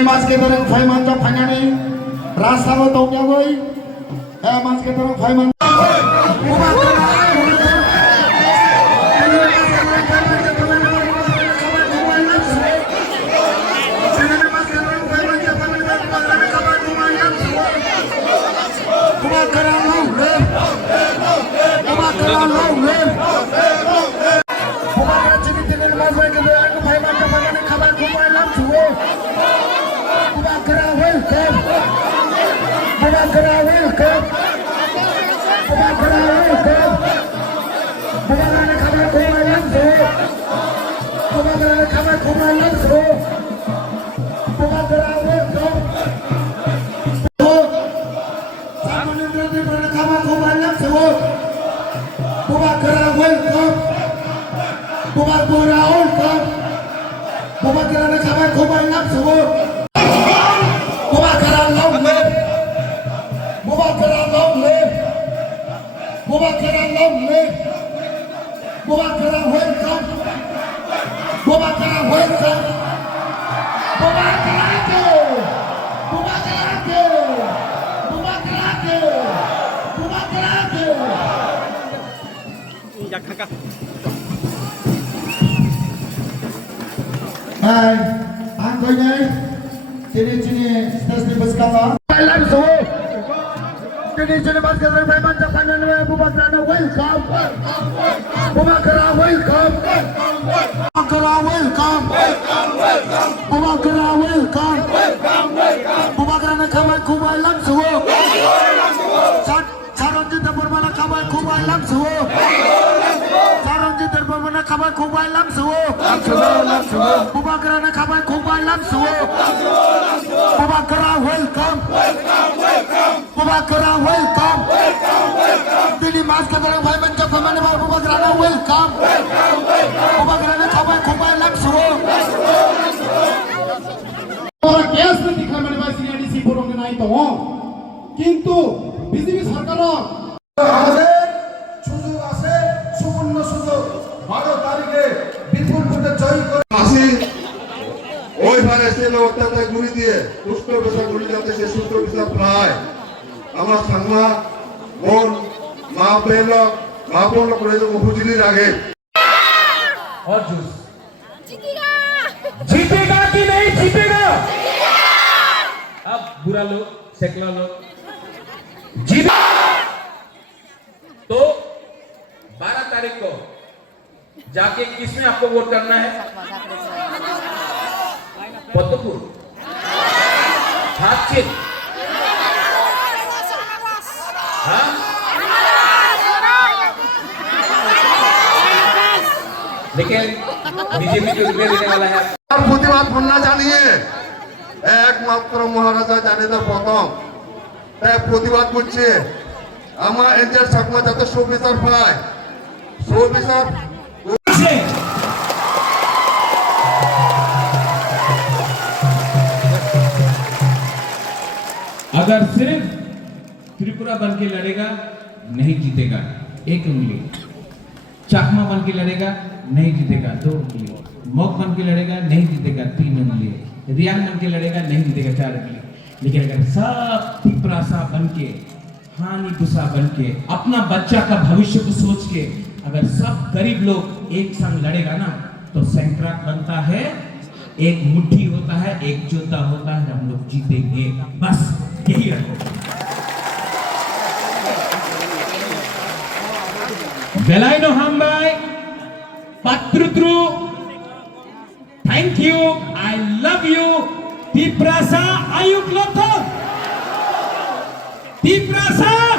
mas ke dorong phai man jo phangani rasta bo tong ya goi mas ke dorong phai man Hai, angkonya cini stas di beskawa. Malam suhu. Cini beskawa memang Jepang dan Bubakar welcome. Bubakar welcome. Bubakar welcome. Bubakar welcome. Bubakar nak kawan kubai lam suhu. Saranjit bermana kawan kubai lam suhu. Kabar kubai lam suhu. Bubakar nak kabar kubai lam suhu. Bubakar welcome. Bubakar welcome. Dini mas ka dorong bhai man jab mane ba Bubakar welcome. Bubakar nak kabar kubai lam suhu. Ora gas na dikha mane ba CNDC borong nai to kintu BJP sarkar আছে সুযোগ আছে সুবর্ণ সুযোগ 12 তারিখে বিপুল ভোটে জয় করে আসি ওইখানে সে অত্যাচার গুলি দিয়ে দুষ্ট বিচার গুলি যাতে সে সূত্র বিচার প্রায় আমার সাংমা বোন মা বোন করে যে উপজিলির আগে और जूस जीतेगा कि नहीं जीतेगा अब बुरा लोग सेकुलर लोग जीत तो 12 तारीख को जाके किसमें आपको वोट करना है? पद्मपुर, हाथचित, हाँ? लेकिन बीजेपी को रुपये देने वाला है। प्रतिवाद बनना जानिए एकमात्र महाराजा जाने तो प्रथम प्रतिवाद করছে আমার এনজার সাকমা যাতে সুবিচার পায় সুবিচার अगर सिर्फ त्रिपुरा बन के लड़ेगा नहीं जीतेगा 1 उंगली, चाकमा बन के लड़ेगा नहीं जीतेगा 2 उंगली, मौक बन के लड़ेगा नहीं जीतेगा 3 उंगली, रियांग बन के लड़ेगा नहीं जीतेगा 4 उंगली। लेकिन अगर सब तिपरासा बन के हानि गुस्सा बन के अपना बच्चा का भविष्य को सोच के अगर सब गरीब लोग एक संग लड़ेगा ना तो सैंक्राक बनता है, एक मुट्ठी होता है, एक जोता होता है, हम लोग जीतेंगे। बस यही रखो। Belaino Hambai, Patrutru, thank you, I love you, Tiprasa Ayuk Lotho, Tiprasa.